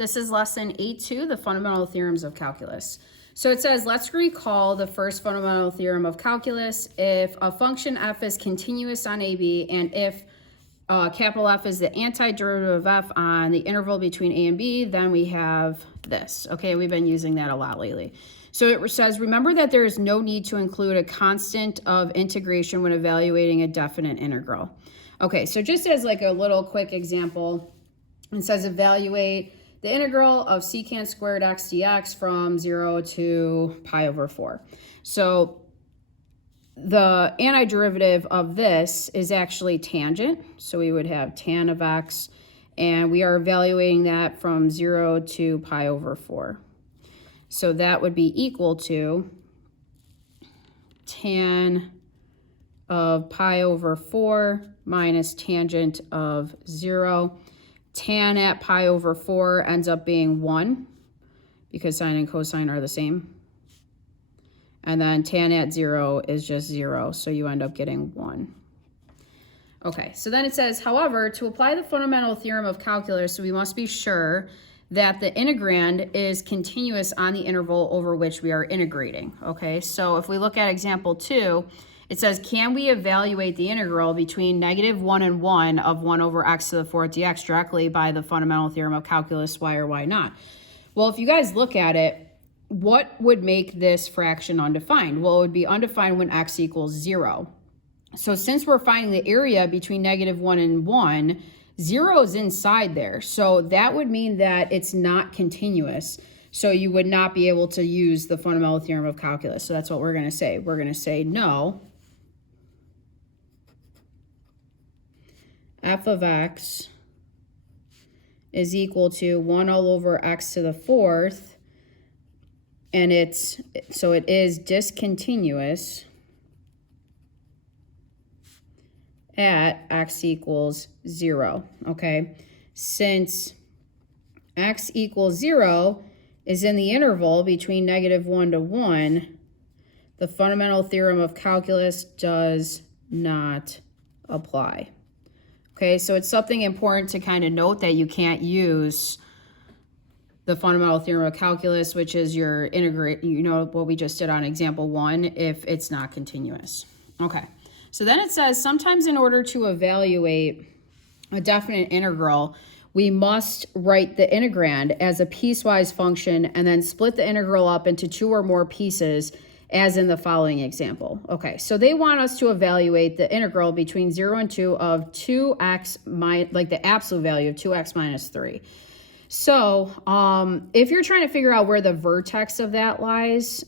This is lesson 8.2, the fundamental theorems of calculus. So it says, let's recall the first fundamental theorem of calculus. If a function f is continuous on AB and if capital F is the antiderivative of f on the interval between a and b, then we have this. Okay, we've been using that a lot lately. So it says, remember that there is no need to include a constant of integration when evaluating a definite integral. Okay, so just as like a little quick example, it says evaluate the integral of secant squared x dx from 0 to pi over 4. So the antiderivative of this is actually tangent. So we would have tan of x, and we are evaluating that from 0 to pi over 4. So that would be equal to tan of pi over 4 minus tangent of 0. Tan at pi over 4 ends up being 1 because sine and cosine are the same. And then tan at 0 is just 0, so you end up getting 1. Okay, so then it says, however, to apply the fundamental theorem of calculus, we must be sure that the integrand is continuous on the interval over which we are integrating. Okay, so if we look at example 2, it says, can we evaluate the integral between negative 1 and 1 of 1 over x to the 4th dx directly by the fundamental theorem of calculus, why or why not? Well, if you guys look at it, what would make this fraction undefined? Well, it would be undefined when x equals 0. So since we're finding the area between negative 1 and 1, 0 is inside there. So that would mean that it's not continuous. So you would not be able to use the fundamental theorem of calculus. So that's what we're going to say. We're going to say no. F of x is equal to 1 all over x to the 4th, and it is discontinuous at x equals 0, okay? Since x equals 0 is in the interval between negative 1 to 1, the fundamental theorem of calculus does not apply. Okay, so it's something important to kind of note that you can't use the fundamental theorem of calculus, which is your integrate, you know, what we just did on example 1, if it's not continuous. Okay, so then it says, sometimes in order to evaluate a definite integral, we must write the integrand as a piecewise function and then split the integral up into 2 or more pieces, as in the following example. Okay, so they want us to evaluate the integral between 0 and 2 of 2x, like the absolute value of 2x minus 3. So if you're trying to figure out where the vertex of that lies,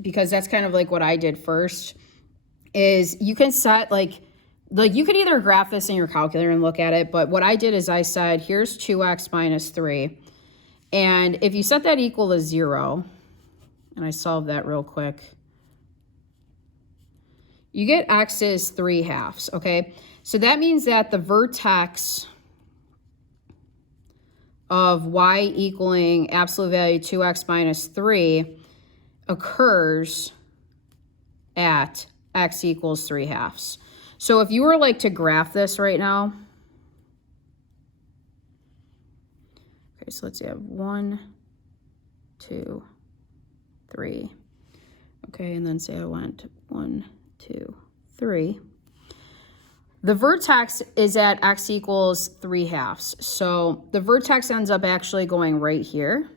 because that's kind of like what I did first, is you can set like you could either graph this in your calculator and look at it, but what I did is I said, here's 2x minus 3. And if you set that equal to 0, and I solved that real quick, you get x is 3/2, okay? So that means that the vertex of y equaling absolute value 2x minus 3 occurs at x equals 3/2. So if you were like to graph this right now, okay, so let's see, I have 1, 2, 3. Okay, and then say I went 1, 2, 3. The vertex is at x equals 3/2. So the vertex ends up actually going right here.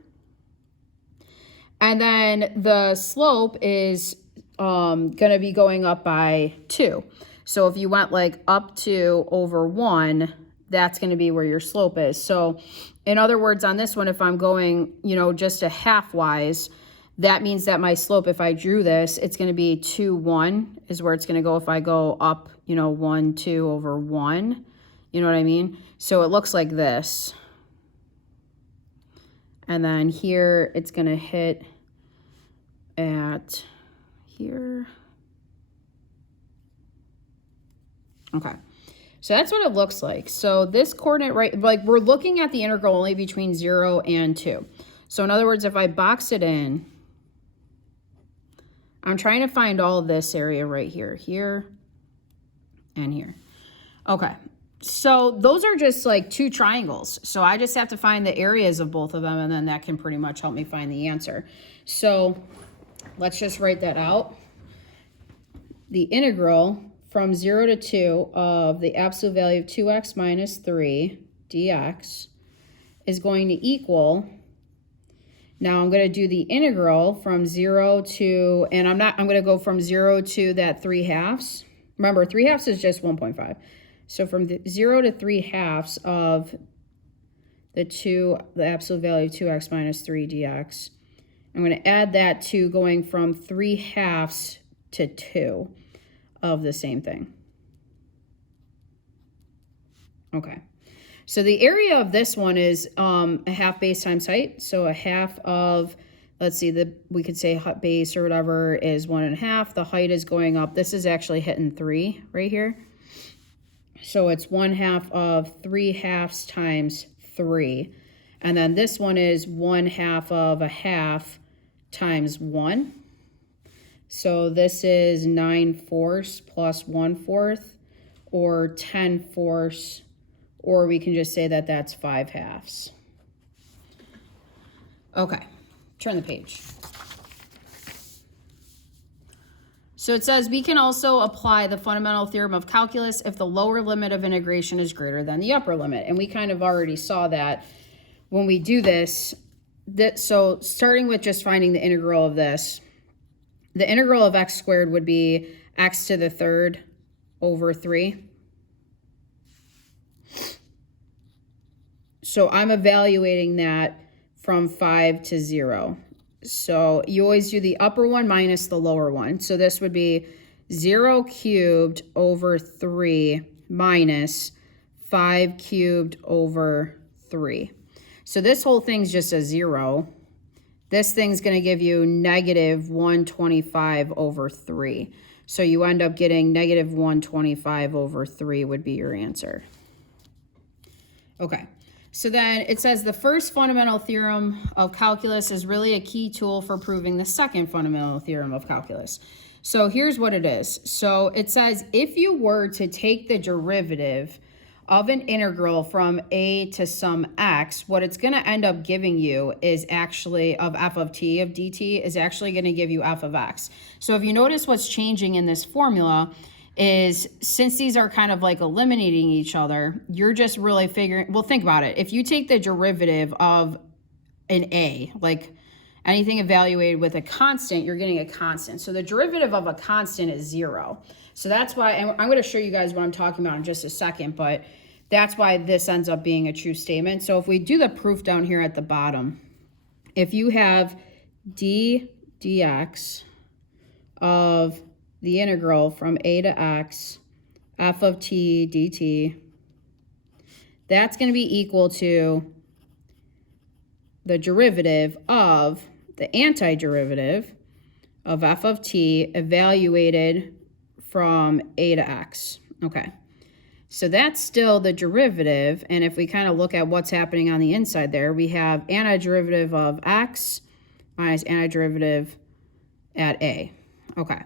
And then the slope is going to be going up by 2. So if you went like up 2 over 1, that's going to be where your slope is. So in other words, on this one, if I'm going, you know, just a half-wise, that means that my slope, if I drew this, it's going to be 2, 1 is where it's going to go if I go up, you know, 1, 2 over 1. You know what I mean? So it looks like this. And then here, it's going to hit at here. Okay. So that's what it looks like. So this coordinate, right, like we're looking at the integral only between 0 and 2. So in other words, if I box it in, I'm trying to find all of this area right here, here, and here. Okay, So those are just like two triangles. So I just have to find the areas of both of them, and then that can pretty much help me find the answer. So let's just write that out. The integral from 0 to 2 of the absolute value of 2x minus 3 dx is going to equal, now I'm going to do the integral from 0 to, and I'm going to go from 0 to that 3/2. Remember, 3/2 is just 1.5. So from 0 to 3/2 of the absolute value of 2x minus 3 dx, I'm going to add that to going from 3/2 to 2 of the same thing. Okay. So the area of this one is a half base times height. So a half of, let's see, we could say base or whatever is 1.5. The height is going up. This is actually hitting 3 right here. So it's 1/2 of 3/2 times 3. And then this one is 1/2 of a half times 1. So this is 9/4 plus 1/4, or 10/4, or we can just say that that's 5/2. Okay, turn the page. So it says we can also apply the fundamental theorem of calculus if the lower limit of integration is greater than the upper limit. And we kind of already saw that when we do this. So starting with just finding the integral of this, the integral of x squared would be x to the third over 3. So I'm evaluating that from 5 to 0. So you always do the upper one minus the lower one. So this would be 0 cubed over 3 minus 5 cubed over 3. So this whole thing's just a 0. This thing's going to give you negative 125 over 3. So you end up getting negative 125 over 3 would be your answer. Okay. So then it says the first fundamental theorem of calculus is really a key tool for proving the second fundamental theorem of calculus. So here's what it is. So it says if you were to take the derivative of an integral from a to some x, what it's going to end up giving you is actually of f of t of dt is actually going to give you f of x. So if you notice what's changing in this formula is since these are kind of like eliminating each other, you're just really figuring, well, think about it. If you take the derivative of an a, like anything evaluated with a constant, you're getting a constant. So the derivative of a constant is 0. So that's why, and I'm going to show you guys what I'm talking about in just a second, but that's why this ends up being a true statement. So if we do the proof down here at the bottom, if you have dx of the integral from a to x, f of t dt, that's going to be equal to the derivative of the antiderivative of f of t evaluated from a to x. Okay, so that's still the derivative, and if we kind of look at what's happening on the inside there, we have antiderivative of x minus antiderivative at a. Okay.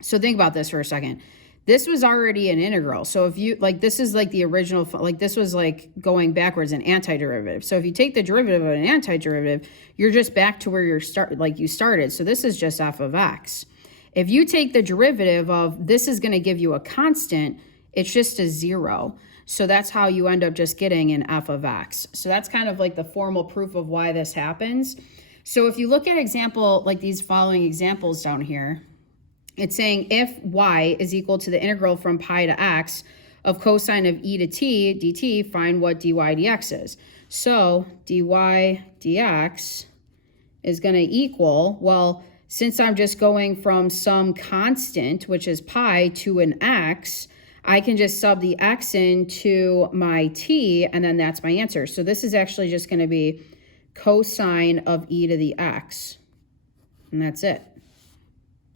So think about this for a second. This was already an integral. So if you, like, this is like the original, like this was like going backwards, an antiderivative. So if you take the derivative of an antiderivative, you're just back to where you started. So this is just f of x. If you take the derivative of, this is going to give you a constant, it's just a 0. So that's how you end up just getting an f of x. So that's kind of like the formal proof of why this happens. So if you look at example, like these following examples down here, it's saying if y is equal to the integral from pi to x of cosine of e to t dt, find what dy dx is. So dy dx is going to equal, well, since I'm just going from some constant, which is pi, to an x, I can just sub the x into my t, and then that's my answer. So this is actually just going to be cosine of e to the x, and that's it.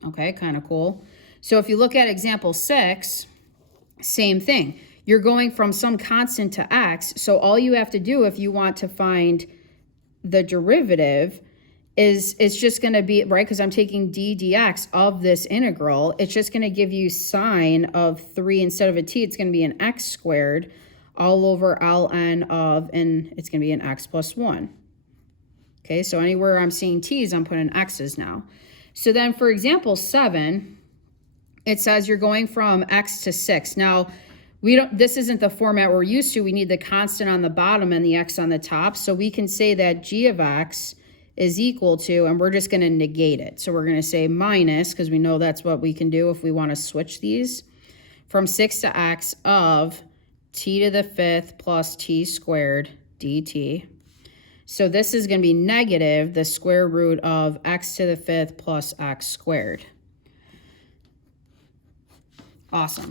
Okay, kind of cool. So if you look at example 6, same thing. You're going from some constant to x, so all you have to do if you want to find the derivative it's just going to be, right, because I'm taking d dx of this integral. It's just going to give you sine of 3 instead of a t. It's going to be an x squared all over ln of, and it's going to be an x plus 1. Okay, so anywhere I'm seeing t's, I'm putting x's now. So then for example 7, it says you're going from x to 6. Now, this isn't the format we're used to. We need the constant on the bottom and the x on the top. So we can say that g of x is equal to, and we're just going to negate it. So we're going to say minus, because we know that's what we can do if we want to switch these, from 6 to x of t to the 5th plus t squared dt. So this is going to be negative the square root of x to the 5th plus x squared. Awesome.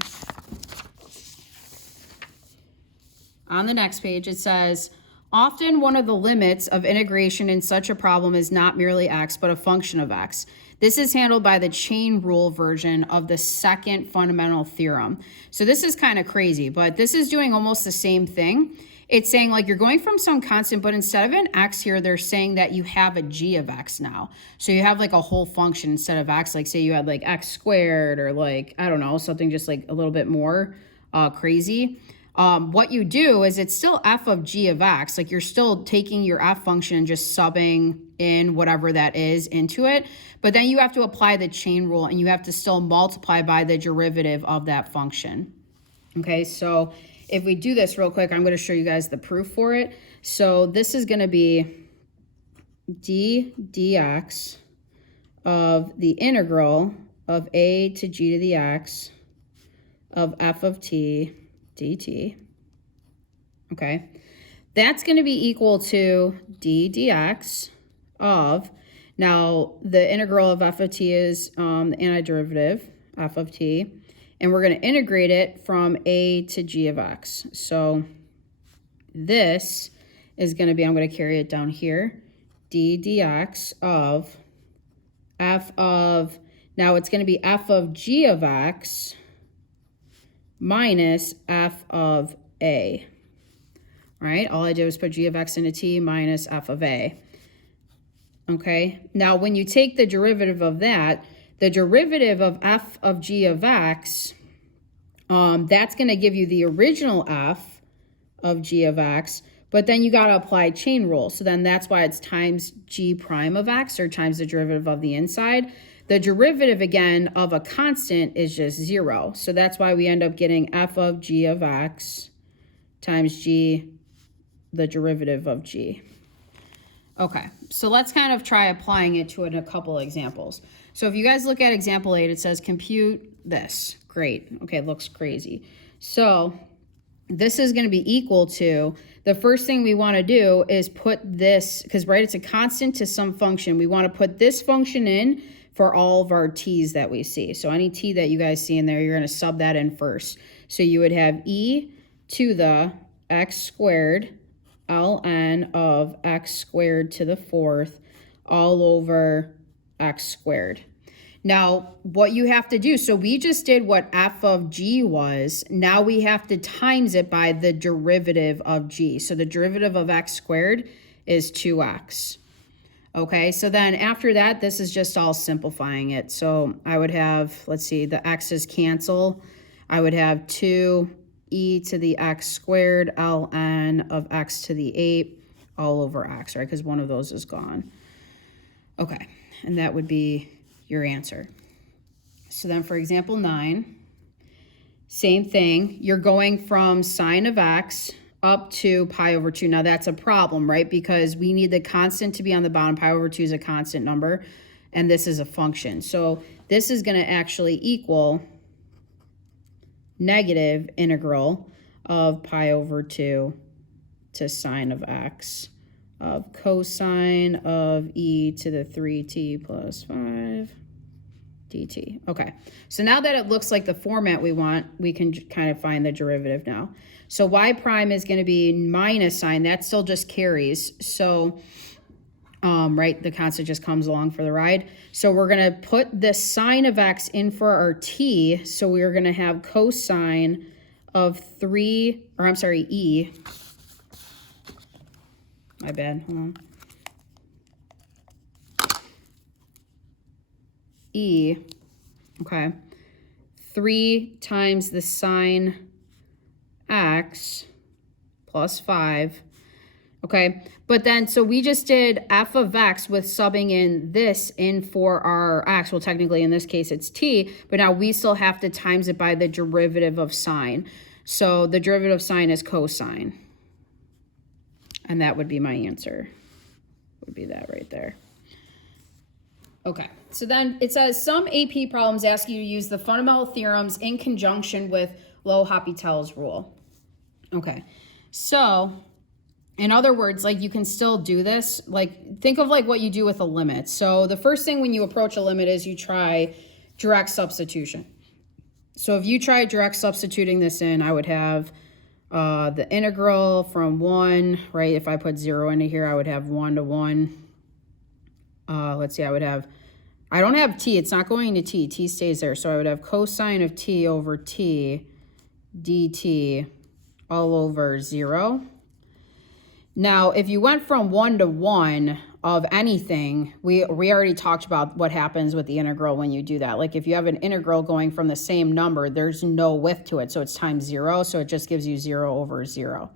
On the next page, it says, often one of the limits of integration in such a problem is not merely x, but a function of x. This is handled by the chain rule version of the second fundamental theorem. So this is kind of crazy, but this is doing almost the same thing. It's saying like you're going from some constant, but instead of an x here, they're saying that you have a g of x now. So you have like a whole function instead of x, like say you had like x squared or like, I don't know, something just like a little bit more crazy. What you do is it's still f of g of x, like you're still taking your f function and just subbing in whatever that is into it, but then you have to apply the chain rule and you have to still multiply by the derivative of that function. Okay, so if we do this real quick, I'm going to show you guys the proof for it. So this is going to be d dx of the integral of a to g to the x of f of t dt. Okay, that's going to be equal to d dx of, now the integral of f of t is the antiderivative, f of t, and we're going to integrate it from a to g of x. So this is going to be, I'm going to carry it down here, d dx of f of, now it's going to be f of g of x minus f of a. All right, all I did was put g of x into t minus f of a. Okay, now when you take the derivative of that, the derivative of f of g of x, that's going to give you the original f of g of x, but then you got to apply chain rule. So then that's why it's times g prime of x, or times the derivative of the inside. The derivative, again, of a constant is just 0. So that's why we end up getting f of g of x times g, the derivative of g. Okay, so let's kind of try applying it to a couple examples. So if you guys look at example 8, it says compute this. Great. Okay, it looks crazy. So this is going to be equal to, the first thing we want to do is put this, because right, it's a constant to some function. We want to put this function in for all of our t's that we see. So any t that you guys see in there, you're going to sub that in first. So you would have e to the x squared ln of x squared to the 4th all over x squared. Now, what you have to do, so we just did what f of g was. Now we have to times it by the derivative of g. So the derivative of x squared is 2x. Okay, so then after that, this is just all simplifying it. So I would have, let's see, the x's cancel. I would have 2e to the x squared ln of x to the 8 all over x, right? Because one of those is gone. Okay, and that would be your answer. So then for example 9, same thing. You're going from sine of x up to pi over 2. Now that's a problem, right? Because we need the constant to be on the bottom. Pi over 2 is a constant number, and this is a function. So this is going to actually equal negative integral of pi over 2 to sine of x of cosine of e to the 3t plus 5 dt. Okay, so now that it looks like the format we want, we can kind of find the derivative now. So y prime is going to be minus sine. That still just carries. So, right, the constant just comes along for the ride. So we're going to put the sine of x in for our t. So we're going to have cosine of e. My bad, hold on. e, okay, 3 times the sine x plus 5, okay? But then, so we just did f of x with subbing in this in for our x. Well, technically, in this case, it's t, but now we still have to times it by the derivative of sine. So the derivative of sine is cosine. And that would be my answer. Would be that right there. Okay, so then it says some AP problems ask you to use the fundamental theorems in conjunction with L'Hopital's rule. Okay, so in other words, like you can still do this. Like think of like what you do with a limit. So the first thing when you approach a limit is you try direct substitution. So if you try direct substituting this in, I would have the integral from 1, right? If I put 0 into here, I would have 1 to 1. Let's see, I would have, I don't have t, it's not going to t, t stays there. So I would have cosine of t over t dt all over 0. Now, if you went from 1 to 1 of anything, we already talked about what happens with the integral when you do that. Like if you have an integral going from the same number, there's no width to it, so it's times 0, so it just gives you 0 over 0.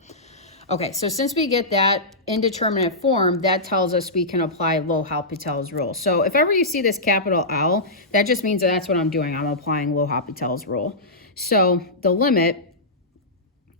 Okay, so since we get that indeterminate form, that tells us we can apply L'Hopital's rule. So if ever you see this capital L, that just means that that's what I'm doing. I'm applying L'Hopital's rule. So the limit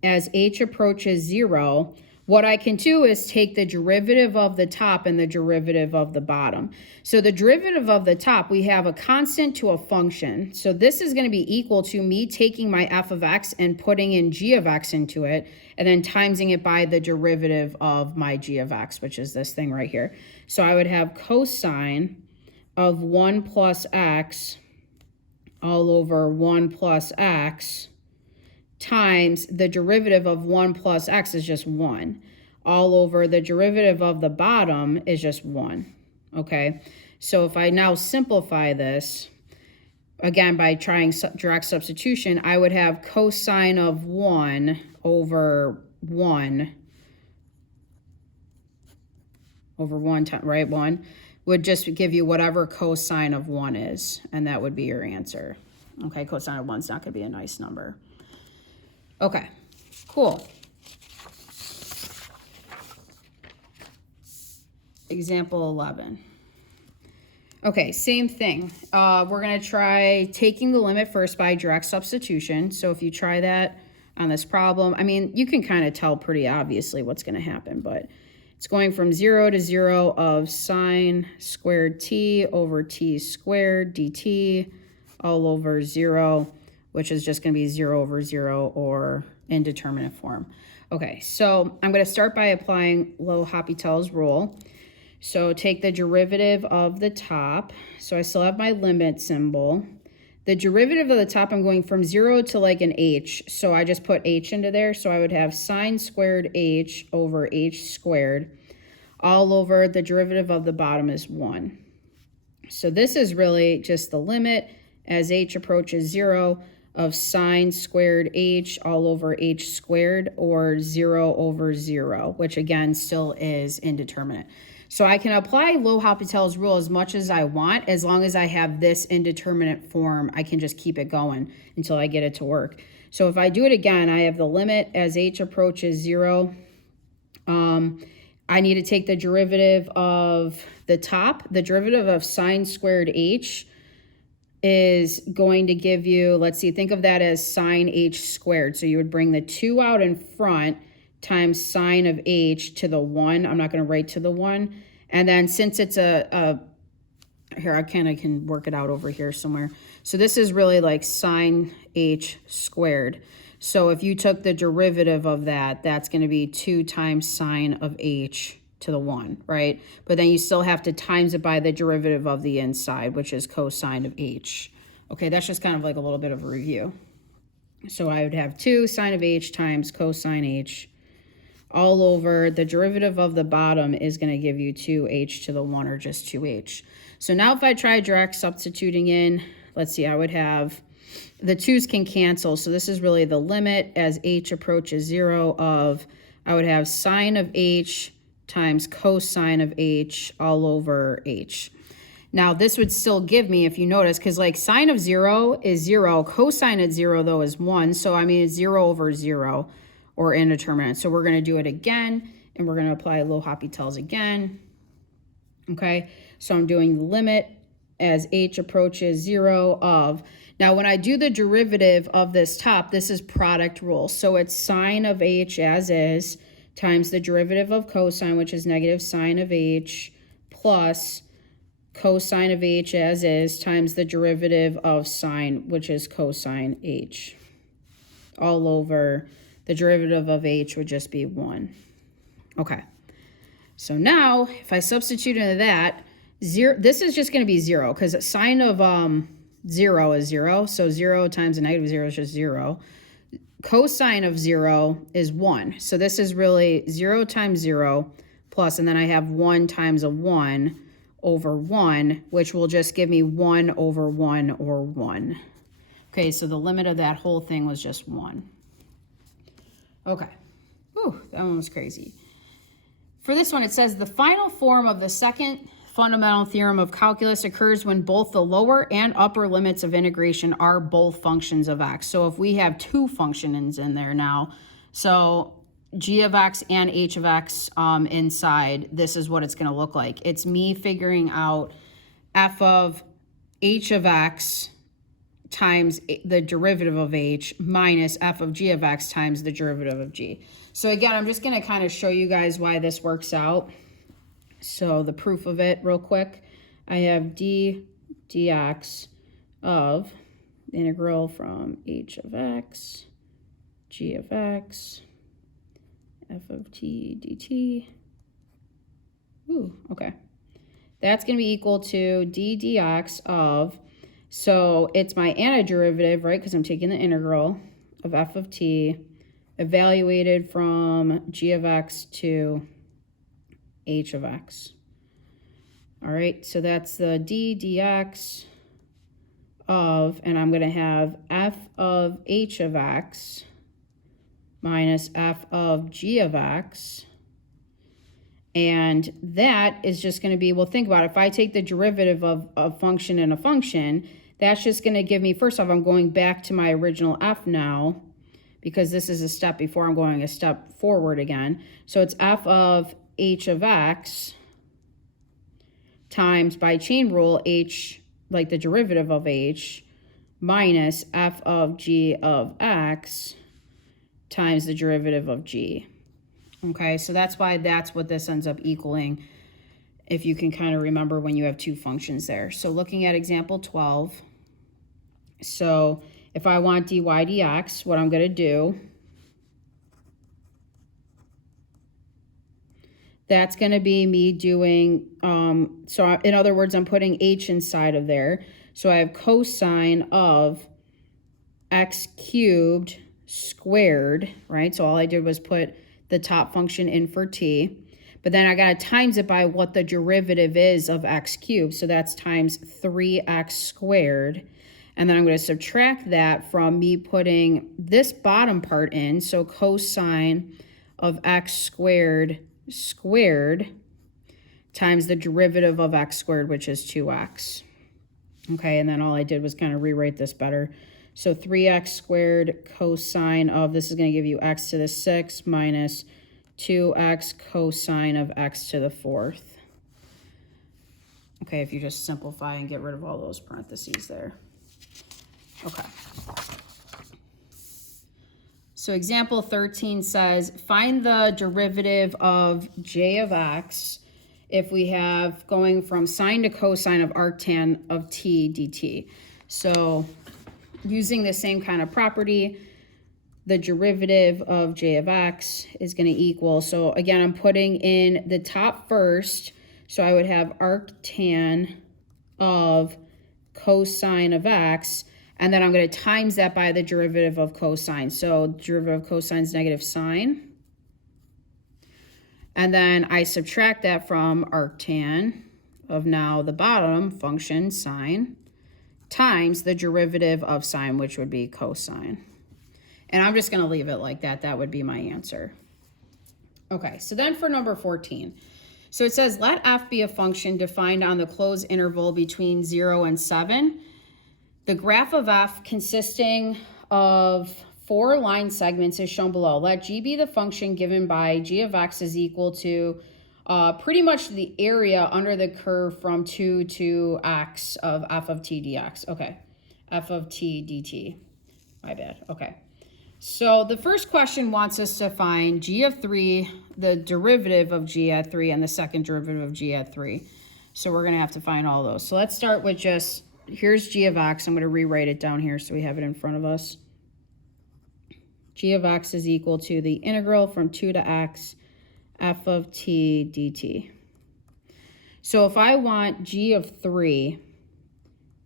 as h approaches 0, what I can do is take the derivative of the top and the derivative of the bottom. So the derivative of the top, we have a constant to a function. So this is going to be equal to me taking my f of x and putting in g of x into it, and then timesing it by the derivative of my g of x, which is this thing right here. So I would have cosine of 1 plus x all over 1 plus x times the derivative of 1 plus x is just 1. All over the derivative of the bottom is just 1. Okay, so if I now simplify this, again, by trying direct substitution, I would have cosine of 1 over 1 time, right? 1 would just give you whatever cosine of 1 is, and that would be your answer. Okay, cosine of 1 is not going to be a nice number. Okay, cool. Example 11. Okay, same thing. We're going to try taking the limit first by direct substitution. So if you try that on this problem, I mean, you can kind of tell pretty obviously what's going to happen, but it's going from 0 to 0 of sine squared t over t squared dt all over 0, which is just going to be 0 over 0 or indeterminate form. Okay, so I'm going to start by applying L'Hopital's rule. So take the derivative of the top. So I still have my limit symbol. The derivative of the top, I'm going from 0 to like an h. So I just put h into there. So I would have sine squared h over h squared all over the derivative of the bottom is 1. So this is really just the limit as h approaches 0 of sine squared h all over h squared, or 0 over 0, which again still is indeterminate. So I can apply L'Hopital's rule as much as I want. As long as I have this indeterminate form, I can just keep it going until I get it to work. So if I do it again, I have the limit as h approaches 0. I need to take the derivative of the top. The derivative of sine squared h is going to give you, let's see, think of that as sine h squared. So you would bring the 2 out in front times sine of h to the 1. I'm not going to write to the 1. And then since it's here, I can work it out over here somewhere. So this is really like sine h squared. So if you took the derivative of that, that's going to be 2 times sine of h to the 1, right? But then you still have to times it by the derivative of the inside, which is cosine of h. Okay, that's just kind of like a little bit of a review. So I would have 2 sine of h times cosine h all over the derivative of the bottom is going to give you 2h to the 1, or just 2h. So now if I try direct substituting in, let's see, I would have, the 2's can cancel. So this is really the limit as h approaches 0 of, I would have sine of h times cosine of h all over h. Now, this would still give me, if you notice, because like sine of 0 is 0. Cosine at 0, though, is 1. So, I mean, it's 0 over 0 or indeterminate. So, we're going to do it again, and we're going to apply L'Hopital's again. Okay, so I'm doing the limit as h approaches 0 of. Now, when I do the derivative of this top, this is product rule. So, it's sine of h as is times the derivative of cosine, which is negative sine of h, plus cosine of h as is times the derivative of sine, which is cosine h. All over the derivative of h would just be 1. Okay. So now, if I substitute into that, this is just going to be 0 because sine of 0 is 0. So 0 times a negative 0 is just 0. Cosine of 0 is 1. So this is really 0 times 0 plus, and then I have 1 times a 1 over 1, which will just give me 1 over 1 or 1. Okay, so the limit of that whole thing was just 1. Okay. Whew, that one was crazy. For this one, it says the final form of the second fundamental theorem of calculus occurs when both the lower and upper limits of integration are both functions of x. So if we have two functions in there now, so g of x and h of x inside, this is what it's going to look like. It's me figuring out f of h of x times the derivative of h minus f of g of x times the derivative of g. So again, I'm just going to kind of show you guys why this works out. So the proof of it real quick, I have d dx of the integral from h of x, g of x, f of t dt. Ooh, okay. That's going to be equal to d dx of, so it's my antiderivative, right, because I'm taking the integral of f of t, evaluated from g of x to h of x. All right, so that's the d dx of, and I'm going to have f of h of x minus f of g of x. And that is just going to be, well, think about it. If I take the derivative of a function and a function, that's just going to give me, first off, I'm going back to my original f now, because this is a step before I'm going a step forward again. So it's f of h of x times, by chain rule, h, like the derivative of h, minus f of g of x times the derivative of g. Okay, so that's why that's what this ends up equaling, if you can kind of remember when you have two functions there. So looking at example 12, so if I want dy dx, what I'm going to do, that's going to be me doing, so in other words, I'm putting h inside of there. So I have cosine of x cubed squared, right? So all I did was put the top function in for t. But then I got to times it by what the derivative is of x cubed. So that's times 3x squared. And then I'm going to subtract that from me putting this bottom part in. So cosine of x squared squared times the derivative of x squared, which is 2x. Okay, and then all I did was kind of rewrite this better. So 3x squared cosine of, this is going to give you x to the 6th minus 2x cosine of x to the 4th. Okay, if you just simplify and get rid of all those parentheses there. Okay. So example 13 says, find the derivative of j of x if we have going from sine to cosine of arctan of t dt. So using the same kind of property, the derivative of j of x is going to equal, so again, I'm putting in the top first, so I would have arctan of cosine of x, and then I'm going to times that by the derivative of cosine. So derivative of cosine is negative sine. And then I subtract that from arctan of now the bottom function sine times the derivative of sine, which would be cosine. And I'm just going to leave it like that. That would be my answer. Okay, so then for number 14, So it says, let f be a function defined on the closed interval between 0 and 7. The graph of f consisting of 4 line segments is shown below. Let g be the function given by g of x is equal to pretty much the area under the curve from 2 to x of f of t dx. Okay, f of t dt. My bad. Okay. So the first question wants us to find g of 3, the derivative of g at 3, and the second derivative of g at 3. So we're going to have to find all those. So let's start with just, here's g of x. I'm going to rewrite it down here so we have it in front of us. G of x is equal to the integral from 2 to x, f of t dt. So if I want g of 3,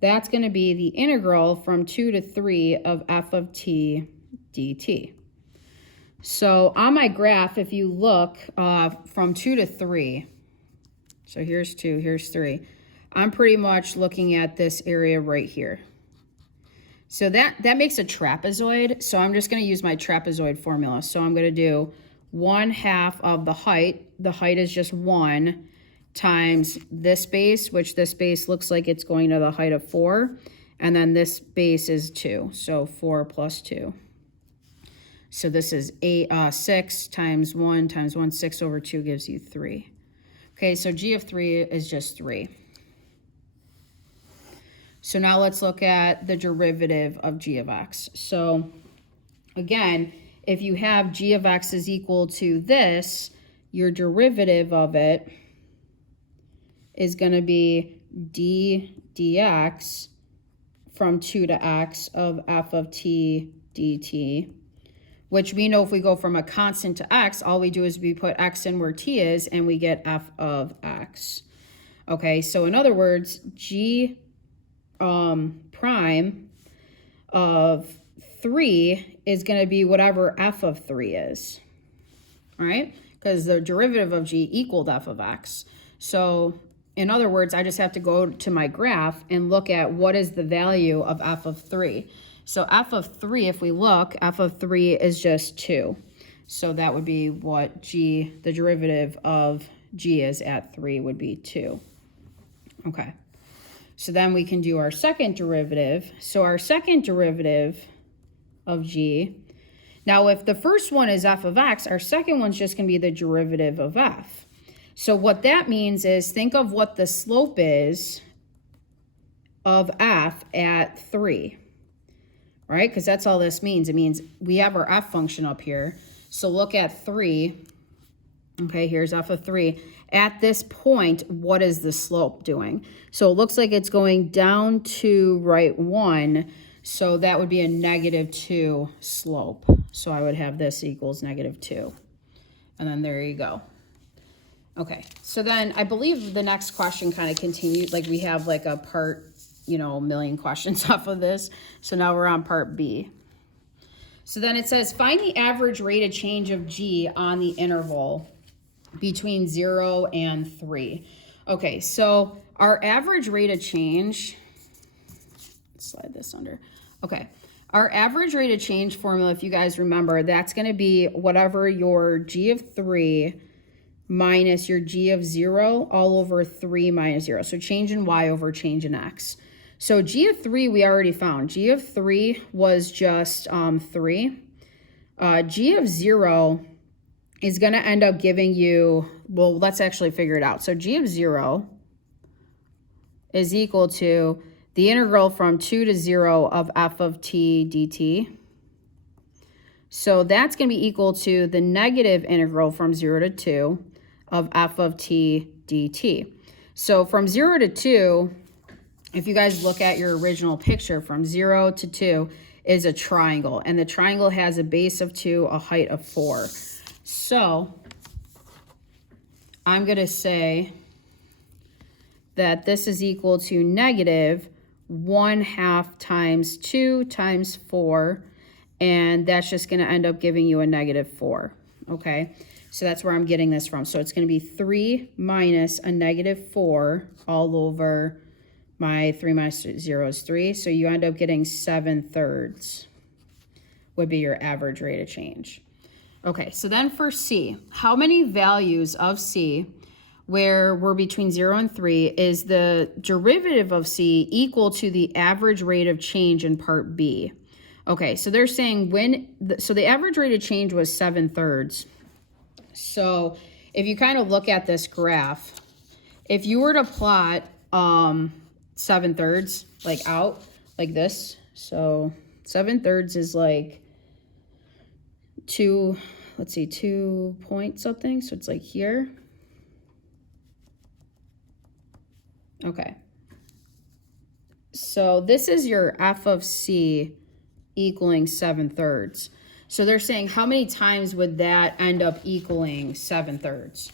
that's going to be the integral from 2 to 3 of f of t dt. So on my graph, if you look from 2 to 3, so here's 2, here's 3, I'm pretty much looking at this area right here. So that makes a trapezoid. So I'm just going to use my trapezoid formula. So I'm going to do 1/2 of the height. The height is just 1 times this base, which this base looks like it's going to the height of 4. And then this base is 2. So 4 plus 2. So this is 6 times 1 times 1. 6 over 2 gives you 3. Okay, so g of 3 is just 3. So now let's look at the derivative of g of x. So again, if you have g of x is equal to this, your derivative of it is going to be d dx from 2 to x of f of t dt, which we know if we go from a constant to x, all we do is we put x in where t is, and we get f of x. Okay, so in other words, g prime of 3 is going to be whatever f of 3 is, all right? Because the derivative of g equaled f of x. So in other words, I just have to go to my graph and look at what is the value of f of 3. So f of 3, if we look, f of 3 is just 2. So that would be what g, the derivative of g is at 3 would be 2. Okay. So then we can do our second derivative. So our second derivative of g, now if the first one is f of x, our second one's just going to be the derivative of f. So what that means is think of what the slope is of f at 3, right? Because that's all this means. It means we have our f function up here. So look at 3. Okay, here's f of 3. At this point, what is the slope doing? So it looks like it's going down to right 1. So that would be a -2 slope. So I would have this equals -2. And then there you go. Okay, so then I believe the next question kind of continued. Like we have like a part, a million questions off of this. So now we're on part B. So then it says, find the average rate of change of g on the interval between 0 and 3. Okay, so our average rate of change, slide this under. Okay, our average rate of change formula, if you guys remember, that's going to be whatever your g of 3 minus your g of 0 all over 3 minus 0. So change in y over change in x. So g of 3 we already found. G of 3 was just 3. G of 0 is going to end up giving you, well, let's actually figure it out. So g of 0 is equal to the integral from 2 to 0 of f of t dt. So that's going to be equal to the negative integral from 0 to 2 of f of t dt. So from 0 to 2, if you guys look at your original picture, from 0 to 2 is a triangle. And the triangle has a base of 2, a height of 4. So I'm going to say that this is equal to negative 1/2 times 2 times 4. And that's just going to end up giving you a -4. Okay, so that's where I'm getting this from. So it's going to be 3 minus a -4 all over my 3 minus 0 is 3. So you end up getting 7/3 would be your average rate of change. Okay, so then for C, how many values of C where we're between 0 and 3, is the derivative of C equal to the average rate of change in part B. Okay, so they're saying so the average rate of change was 7/3. So if you kind of look at this graph, if you were to plot 7/3 like out like this, so 7/3 is like 2 point something, so it's like here. Okay, so this is your f of C equaling 7/3. So they're saying how many times would that end up equaling 7/3?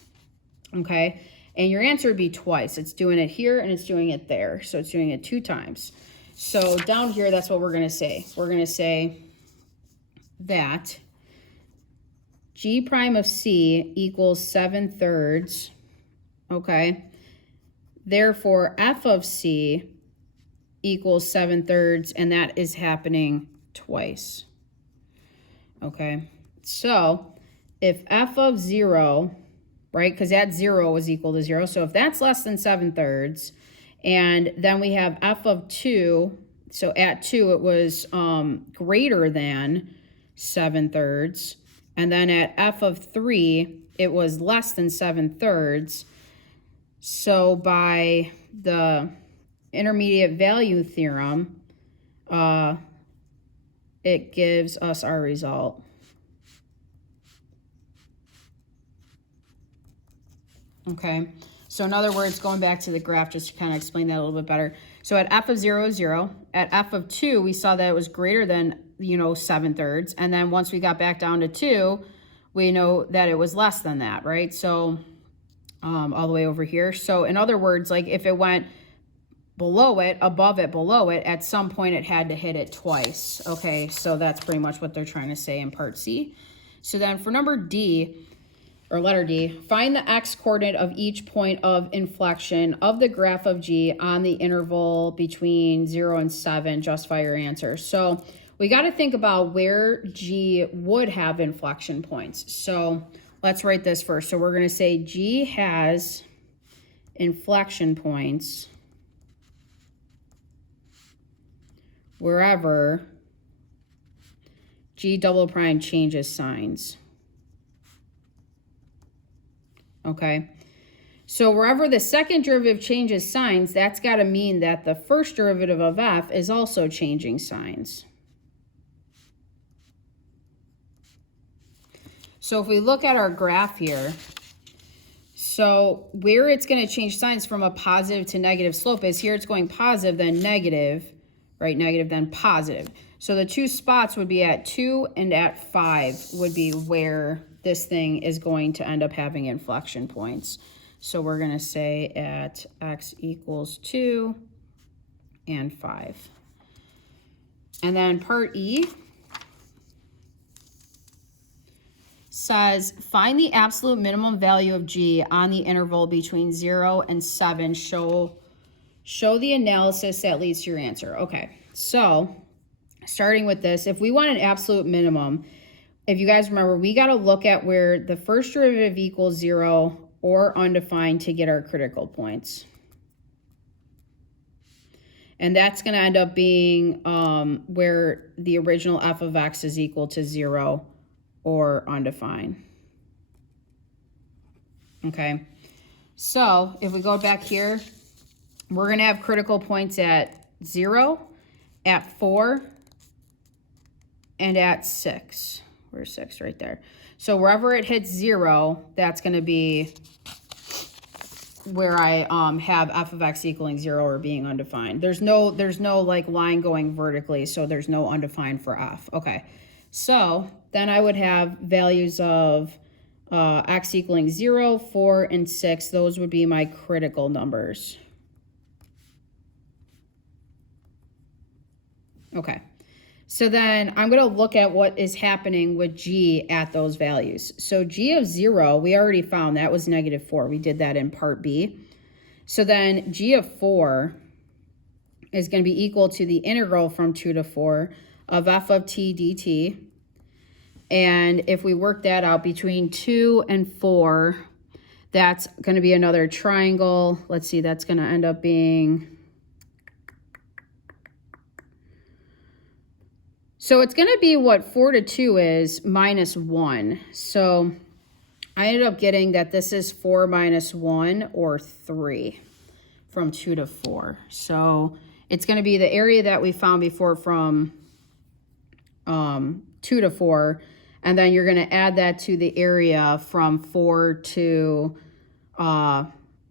Okay, and your answer would be twice. It's doing it here and it's doing it there, so it's doing it 2 times. So down here, that's what we're going to say. We're going to say that G prime of C equals 7/3, okay? Therefore, f of C equals 7/3, and that is happening twice, okay? So if f of 0, right, because at 0 is equal to 0, so if that's less than 7/3, and then we have f of 2, so at 2 it was greater than 7/3, and then at f of 3 it was less than 7/3. So by the intermediate value theorem, it gives us our result. Okay, so in other words, going back to the graph just to kind of explain that a little bit better. So at f of 0 is 0. At f of 2, we saw that it was greater than, 7/3. And then once we got back down to 2, we know that it was less than that, right? So all the way over here. So in other words, like if it went below it, above it, below it, at some point it had to hit it twice. Okay, so that's pretty much what they're trying to say in part C. So then for number D, or letter D, find the x coordinate of each point of inflection of the graph of G on the interval between 0 and 7. Justify your answer. So we got to think about where G would have inflection points. So let's write this first. So we're going to say G has inflection points wherever G double prime changes signs. Okay, so wherever the second derivative changes signs, that's got to mean that the first derivative of f is also changing signs. So if we look at our graph here, so where it's going to change signs from a positive to negative slope is here it's going positive, then negative, right? Negative, then positive. So the 2 spots would be at 2 and at 5 would be where this thing is going to end up having inflection points. So we're going to say at x equals 2 and 5. And then part E says, find the absolute minimum value of G on the interval between 0 and 7. Show the analysis that leads to your answer. Okay, so starting with this, if we want an absolute minimum, if you guys remember, we got to look at where the first derivative equals 0 or undefined to get our critical points. And that's going to end up being where the original f of x is equal to 0 or undefined. Okay, so if we go back here, we're going to have critical points at 0, at 4, and at 6. Where's 6? Right there. So wherever it hits 0, that's going to be where I have f of x equaling 0 or being undefined. There's no like line going vertically, so there's no undefined for f. Okay, so then I would have values of x equaling 0, 4, and 6. Those would be my critical numbers. Okay, so then I'm going to look at what is happening with G at those values. So G of 0, we already found that was -4. We did that in part B. So then G of 4 is going to be equal to the integral from 2 to 4 of f of t dt. And if we work that out between 2 and 4, That's going to be another triangle. Let's see, that's going to end up being... So it's going to be what 4 to 2 is minus 1. So I ended up getting that this is 4 minus 1 or 3 from 2 to 4. So it's going to be the area that we found before from 2 to 4. And then you're going to add that to the area from 4 to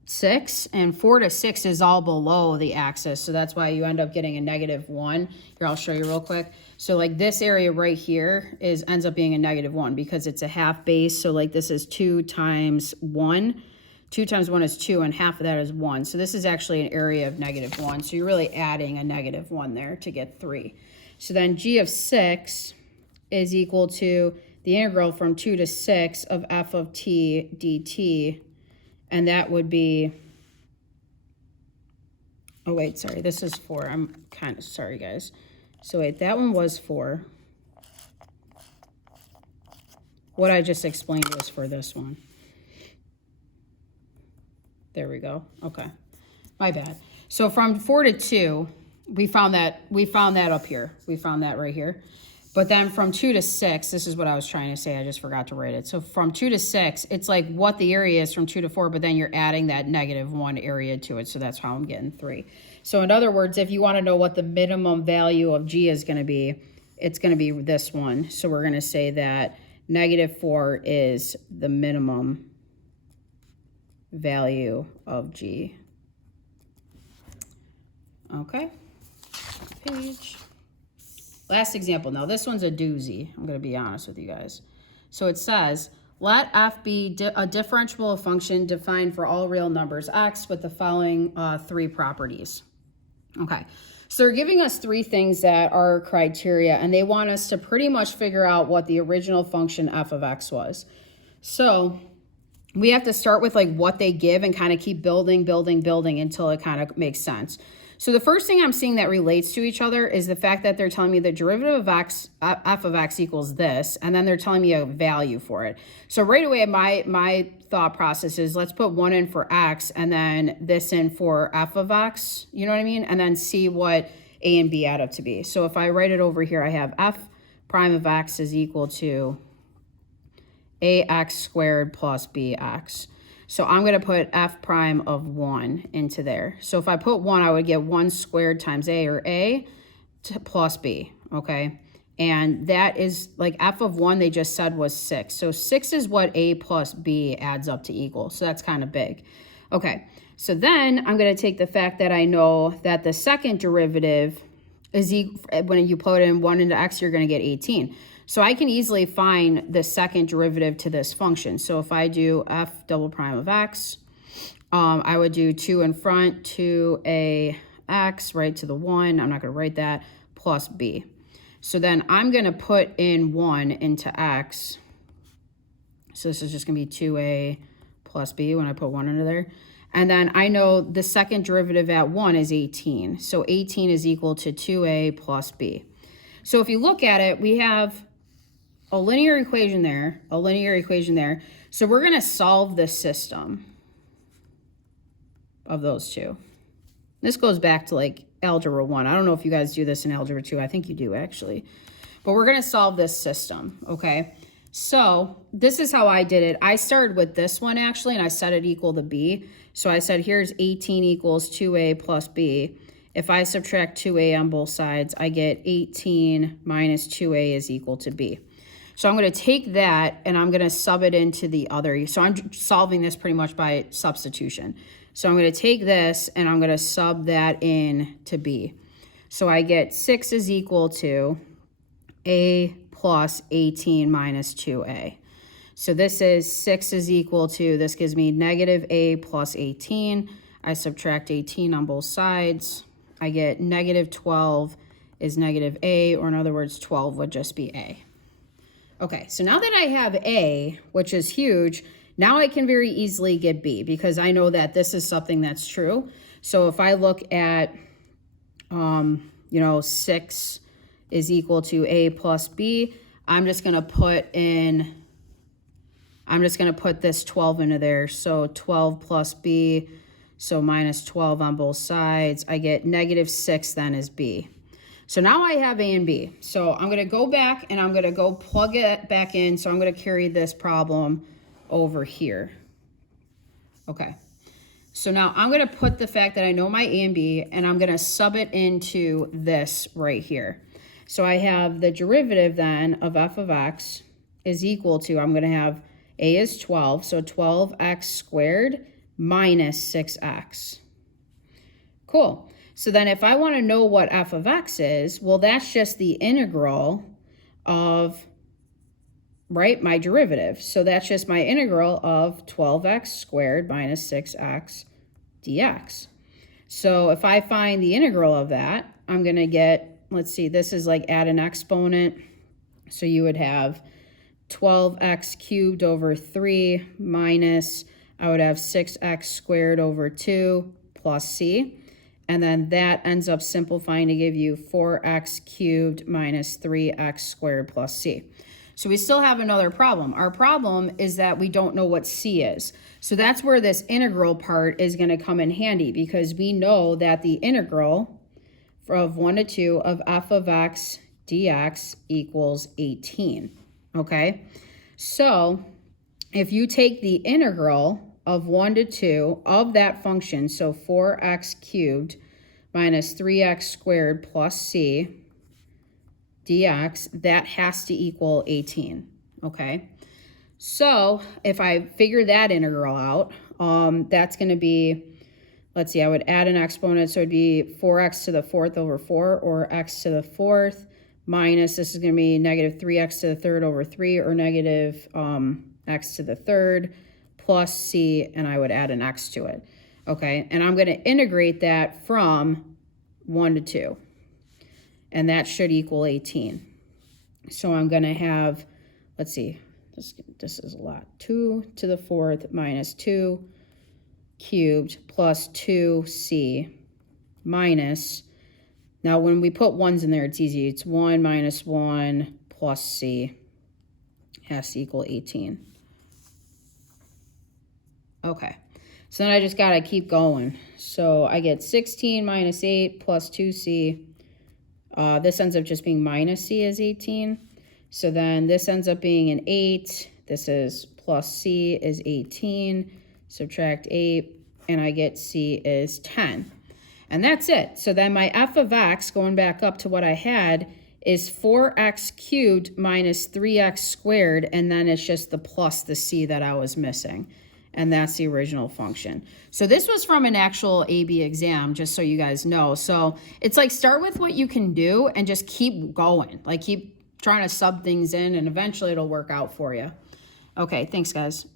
6. And 4 to 6 is all below the axis. So that's why you end up getting a -1. Here, I'll show you real quick. So like this area right here ends up being a -1 because it's a half base. So like this is 2 times 1. 2 times 1 is 2, and half of that is 1. So this is actually an area of -1. So you're really adding a -1 there to get 3. So then g of 6 is equal to the integral from 2 to 6 of f of t dt. And that would be, oh wait, sorry, this is 4. I'm kind of sorry, guys. So wait, that one was 4. What I just explained was for this one. There we go. Okay, my bad. So from 4 to 2, we found that up here. We found that right here. But then from 2 to 6, this is what I was trying to say. I just forgot to write it. So from 2 to 6, it's like what the area is from 2 to 4, but then you're adding that -1 area to it. So that's how I'm getting 3. So in other words, if you want to know what the minimum value of g is going to be, it's going to be this one. So we're going to say that -4 is the minimum value of g. Okay. Page. Last example. Now, this one's a doozy. I'm going to be honest with you guys. So it says, let f be a differentiable function defined for all real numbers x with the following 3 properties. Okay. So they're giving us 3 things that are criteria, and they want us to pretty much figure out what the original function f of x was. So we have to start with like what they give and kind of keep building until it kind of makes sense. So the first thing I'm seeing that relates to each other is the fact that they're telling me the derivative of x, f of x equals this, and then they're telling me a value for it. So right away, my thought process is let's put 1 in for x and then this in for f of x, you know what I mean? And then see what a and b add up to be. So if I write it over here, I have f prime of x is equal to ax squared plus bx. So I'm going to put f prime of 1 into there. So if I put 1, I would get 1 squared times a, or a plus b, okay? And that is, like f of 1, they just said was 6. So 6 is what a plus b adds up to equal. So that's kind of big. Okay, so then I'm going to take the fact that I know that the second derivative is when you put in 1 into x, you're going to get 18. So I can easily find the second derivative to this function. So if I do f double prime of x, I would do 2 in front, 2ax, right to the 1. I'm not going to write that, plus b. So then I'm going to put in 1 into x. So this is just going to be 2a plus b when I put 1 into there. And then I know the second derivative at 1 is 18. So 18 is equal to 2a plus b. So if you look at it, we have a linear equation there, a linear equation there. So we're going to solve this system of those two. This goes back to like algebra 1. I don't know if you guys do this in algebra 2. I think you do actually. But we're going to solve this system, okay? So this is how I did it. I started with this one actually, and I set it equal to b. So I said here's 18 equals 2a plus b. If I subtract 2a on both sides, I get 18 minus 2a is equal to b. So I'm going to take that and I'm going to sub it into the other. So I'm solving this pretty much by substitution. So I'm going to take this and I'm going to sub that in to b. So I get 6 is equal to a plus 18 minus 2a. So this is 6 is equal to, this gives me negative a plus 18. I subtract 18 on both sides. I get negative 12 is negative a, or in other words, 12 would just be a. Okay, so now that I have a, which is huge, now I can very easily get b because I know that this is something that's true. So if I look at, 6 is equal to a plus b, I'm just going to put in I'm just going to put this 12 into there. So 12 plus b, so minus 12 on both sides. I get -6 then is b. So now I have a and b. So I'm going to go back and I'm going to go plug it back in. So I'm going to carry this problem over here. Okay. So now I'm going to put the fact that I know my a and b, and I'm going to sub it into this right here. So I have the derivative then of f of x is equal to, I'm going to have a is 12, so 12x squared minus 6x. Cool. So then if I want to know what f of x is, well, that's just the integral of, right, my derivative. So that's just my integral of 12x squared minus 6x dx. So if I find the integral of that, I'm going to get, let's see, this is like add an exponent. So you would have 12x cubed over 3 minus, I would have 6x squared over 2 plus c. And then that ends up simplifying to give you 4x cubed minus 3x squared plus c. So we still have another problem. Our problem is that we don't know what c is. So that's where this integral part is going to come in handy, because we know that the integral of 1 to 2 of f of x dx equals 18. Okay? So if you take the integral of 1 to 2 of that function, so 4x cubed minus 3x squared plus c dx, that has to equal 18, okay? So if I figure that integral out, that's going to be, let's see, I would add an exponent, so it would be 4x to the 4th over 4, or x to the 4th, minus, this is going to be negative 3x to the 3rd over 3, or negative x to the 3rd, plus c, and I would add an x to it, okay? And I'm going to integrate that from 1 to 2. And that should equal 18. So I'm going to have, let's see, this is a lot. 2 to the 4th minus 2 cubed plus 2c minus, now when we put 1s in there, it's easy. It's 1 minus 1 plus c has to equal 18. Okay, so then I just got to keep going. So I get 16 minus 8 plus 2c. This ends up just being minus c is 18. So then this ends up being an 8. This is plus c is 18. Subtract 8, and I get c is 10. And that's it. So then my f of x, going back up to what I had, is 4x cubed minus 3x squared, and then it's just the plus the c that I was missing. And that's the original function. So this was from an actual AB exam, just so you guys know. So it's like, start with what you can do and just keep going. Like, keep trying to sub things in, and eventually it'll work out for you. Okay, thanks guys.